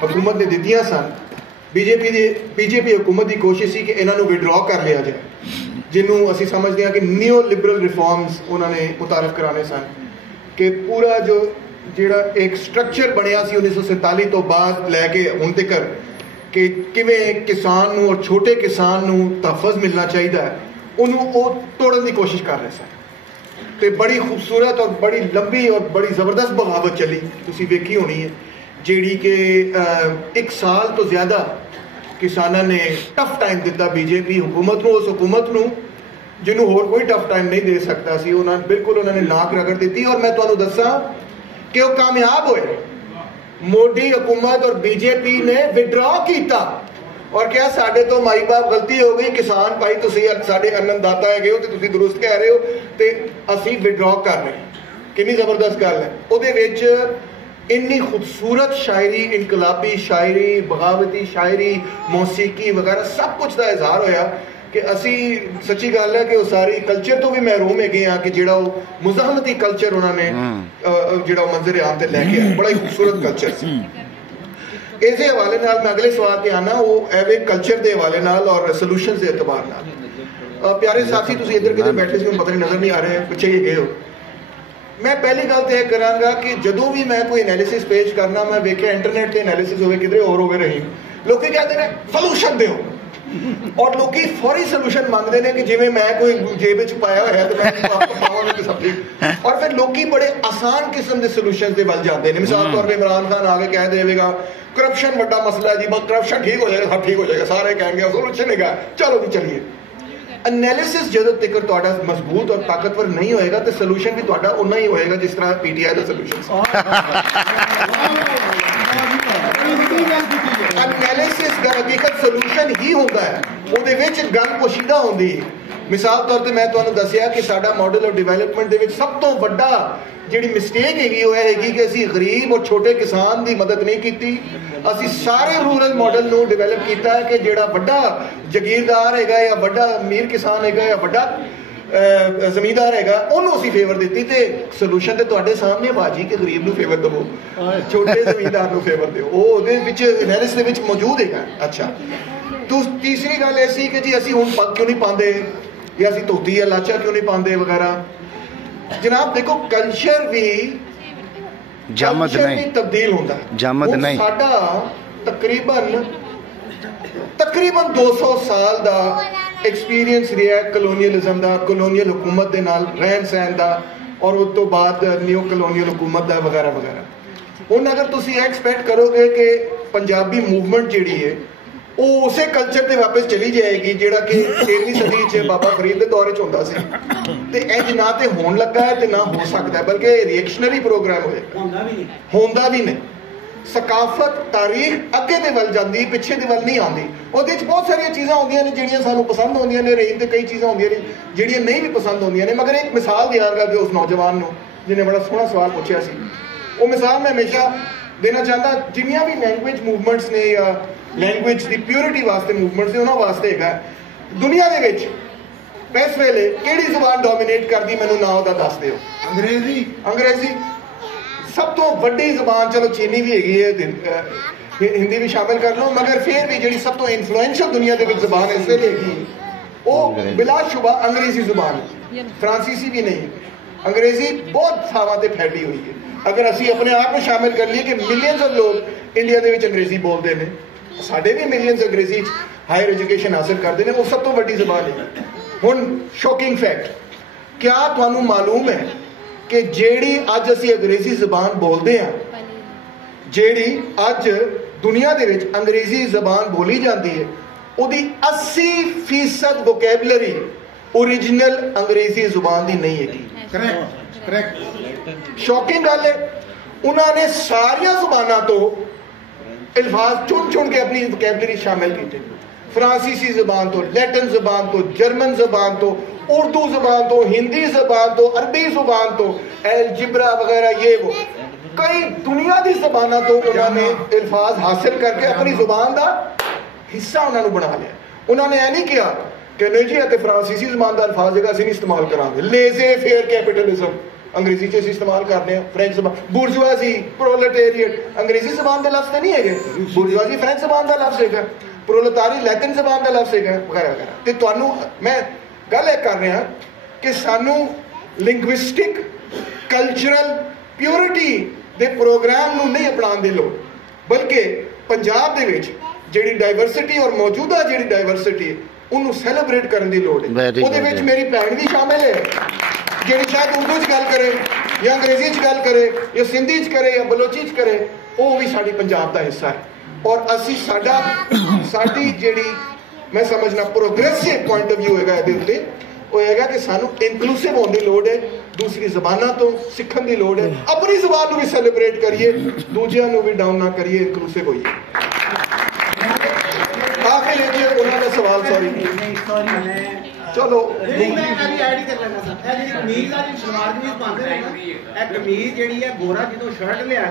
हुकूमत ने दित्तियां सन, बीजेपी हुकूमत की कोशिश सी कि इन्हों विड्रॉ कर लिया जाए, जिन्होंने असी समझते हैं कि न्यू लिबरल रिफॉर्म्स उन्होंने मुतारफ कराने सन कि पूरा जो जिहड़ा एक स्ट्रक्चर बनया सी 1947 तो बाद लैके हुण तक कि किवें किसान नूं और छोटे किसान नूं तहफ़्फ़ुज़ मिलना चाहिए, उन्होंने वो तोड़न की कोशिश कर रहे सन। तो बड़ी खूबसूरत और बड़ी लंबी और बड़ी ज़बरदस्त बगावत चली, तुसीं वेखी होनी है, जिहड़ी कि 1 साल तो ज़्यादा किसानों ने टफ टाइम दिता बीजेपी हुकूमत को, उस हुकूमत को जिन्होंने होर कोई टफ टाइम नहीं दे सकता सी, उन्होंने बिल्कुल उन्होंने नाक रगड़ दी। और मैं तुहानूं दस्सां कि वो कामयाब होए। मोदी हुकूमत और बीजेपी ने विड्रॉ किया और क्या साडे तो माई बाप गलती हो गई, किसान भाई तुसीं साडे अन्नदाता है हो, तुसीं दुरुस्त कह रहे हो, तो असीं विड्रॉ कर रहे हैं। कितनी जबरदस्त गल है। उहदे विच इन्नी खूबसूरत शायरी, इनकलाबी शायरी, बगावती शायरी, मौसीकी वगैरह सब कुछ का इजहार होया कि असी सच्ची गल है कि वो सारी कल्चर तो भी महरूम है हाँ कि जो मुजाहमती कल्चर उन्होंने जो मंजर आम से लैके आए, बड़ा ही खूबसूरत कल्चर से। इस हवाले नाल मैं अगले सवाल पे आना, वो एवे कल्चर के हवाले नाल और सोल्यूशन के एतबार नाल। प्यारे साथी तुसीं इधर किधर बैठे से पता नहीं नजर नहीं आ रहे, पिछे ही गए हो। मैं पहली गल तो यह करांगा कि जदों भी मैं कोई एनालिसिस पेश करना, मैं वेख्या इंटरनेट से एनालिसिस होवे किधरे और होवे रही, लोग कहते हैं सोल्यूशन दो, और लोग फौरी सोल्यूशन मांगते हैं कि जिवें मैं कोई जेब च पाया होया तो मैं पावांगा तो सब ठीक। और फिर लोग बड़े आसान किस्म के सोल्यूशन से वल जाते हैं। मिसाल तौर पर इमरान खान आके कह देगा करप्शन बड़ा मसला है जी, बस करप्शन ठीक हो जाएगा, सब ठीक हो जाएगा, सारे कहेंगे सोल्यूशन है, चलो जी चलिए। एनालिसिस जो तक तुहाडा मजबूत और ताकतवर नहीं होएगा तो सोल्यूशन भी तुहाडा उन्ना ही होएगा जिस तरह पीटीआई का सोल्यूशन। एनालिसिस का हकीकत सोल्यूशन ही होता है, उहदे विच गल पोशीदा होंदी है। मिसाल तौर पर मैं तुहानूं दस्सिया कि साडा मॉडल ऑफ डिवेलपमेंट दे विच सब तो वड्डा जिहड़ी मिसटेक हैगी वो हैगी कि असीं गरीब और छोटे किसान की मदद नहीं की, असीं सारे रूरल मॉडल नूं डिवेलप किया है कि जिहड़ा वड्डा जगीरदार हैगा या वड्डा अमीर किसान हैगा या वड्डा जमींदार हैगा उन्होंने असीं फेवर दी। तो सोल्यूशन तो तुहाडे सामने बाजी कि गरीब नूं फेवर दवो, छोटे जमींदार नूं फेवर दो, वो एनालिसिस दे विच मौजूद हैगा। अच्छा, तो तीसरी गल ऐसी कि जी असीं हुण पग क्यों नहीं पाते या असीं धोती या लाचा क्यों नहीं पाते वगैरह। जनाब देखो कल्चर भी जामद नहीं तब्दील होता है, जामद नहीं। साडा तकरीबन 200 साल का एक्सपीरियंस रहा है कलोनीअलिज्म का, कलोनीअल हुकूमत के नाल रहन सहन का, और उस तो बाद न्यू कलोनीअल हुकूमत का वगैरह वगैरह। हुण अगर तुसीं एक्सपैक्ट करोगे कि पंजाबी मूवमेंट जिहड़ी है वो उस कल्चर से वापस चली जाएगी जिहड़ा कि 13वीं सदी च बाबा फरीद के दौर च होंदा सी, ते इंज ना तो होण लगा है ते ना हो सकता है, बल्कि रिएक्शनरी प्रोग्राम होंदा भी नहीं। सकाफत तारीख अगे दे वल जाती, पिछे दे वल नहीं आती। उहदे च बहुत सारिया चीज़ां होंदियां ने जिहड़ियां सानूं पसंद होंदियां ने, रहीम ते कई चीज़ां होंदियां ने जिहड़ियां नहीं भी पसंद होंदियां ने। मगर एक मिसाल देंगा जो उस नौजवान नूं जिन्हें बड़ा सोहना सवाल पूछा सी, वो मिसाल मैं हमेशा देना चाहता, जिन्नियां भी लैंगुएज मूवमेंट्स ने या लैंगुएज की प्योरिटी वास्ते मूवमेंट्स ने उन्होंने वास्ते है दुनिया के विच इस वेले किहड़ी जुबान डोमीनेट करती, मैनूं ना उहदा दस दिओ। अंग्रेजी सब तो वड्डी जुबान, चलो चीनी भी हैगी है, हिंदी भी शामिल कर लो, मगर फिर भी जिहड़ी सब तो इन्फ्लुएंशियल दुनिया के विच जुबान इस वेले हैगी वो बिलाशुबा अंग्रेजी जुबान है, फ्रांसीसी भी नहीं। अंग्रेजी बहुत थावां ते फैली हुई है। अगर असी अपने आप को शामिल कर लिए कि मिलियंस ऑफ लोग इंडिया के विच अंग्रेजी बोलते हैं, साढ़े भी मिलियंस अंग्रेजी हायर एजुकेशन हासिल करते हैं, वो सब तो वड्डी जुबान है। हुण शॉकिंग फैक्ट, क्या तुहानूं मालूम है कि जेड़ी अज असी अंग्रेजी जुबान बोलते हैं, जेड़ी अज दुनिया दे विच अंग्रेजी जुबान बोली जाती है, उहदी 80% वोकैबुलरी ओरिजिनल अंग्रेजी जुबान की नहीं है। शॉकिंग गल है, उन्होंने सारिया जुबानों तो अल्फाज चुन चुन के अपनी वोकैबुलरी शामिल की, फ्रांसीसी जुबान तो, लैटिन जुबान तो, जर्मन जुबान तो, उर्दू जुबान तो, हिंदी जुबान तो, अरबी जुबान तो, अलजिब्रा वगैरह ये वो कई दुनिया की जुबानों तो उन्होंने अल्फाज हासिल करके अपनी जुबान का हिस्सा उन्होंने बना लिया। उन्होंने यह नहीं किया कि नहीं जी फ्रांसीसी जुबान का अल्फाज है असीं नहीं इस्तेमाल करांगे, लेजे फेयर कैपिटलिज्म अंग्रेजी च इस्तेमाल करने फ्रेंच जबान बुर्जुआजी प्रोलेटेरिएट अंग्रेजी जबान के लफ्ज नहीं है बुर्जुआजी फ्रेंच जबान का लफ्ज है प्रोलेटारी लैटिन जबान का लफ्ज है वगैरह वगैरह तो तुहानू मैं गल ये कर रहा कि सानू लिंग्विस्टिक कल्चरल प्योरिटी दे प्रोग्राम नू नहीं अपनाने की लोड़ बल्कि पंजाब दे विच जिहड़ी डाइवर्सिटी और मौजूदा जिहड़ी डाइवर्सिटी है उन्होंने सैलीब्रेट करने की लोड़ है उहदे विच मेरी भैन भी शामिल है जिहड़ी शायद उर्दू च गल करे या अंग्रेजी च गल करे या सिंधी च करे या बलोची च करे वो भी साडी पंजाब का हिस्सा है और असी साडी जिहड़ी मैं समझना प्रोग्रेसिव पॉइंट ऑफ व्यू है इहदे उत्ते वो है कि सानू इनकलूसिव होने की लोड़ है दूसरी जबानों तो सीखने की लोड़ है अपनी जबान को भी सैलीब्रेट करिए दूजियां भी डाउन ना करिए इनकलूसिव होइए आखिर लेके उन्होंने सवाल सॉरी चलो कमीज गोरा जो शर्ट लिया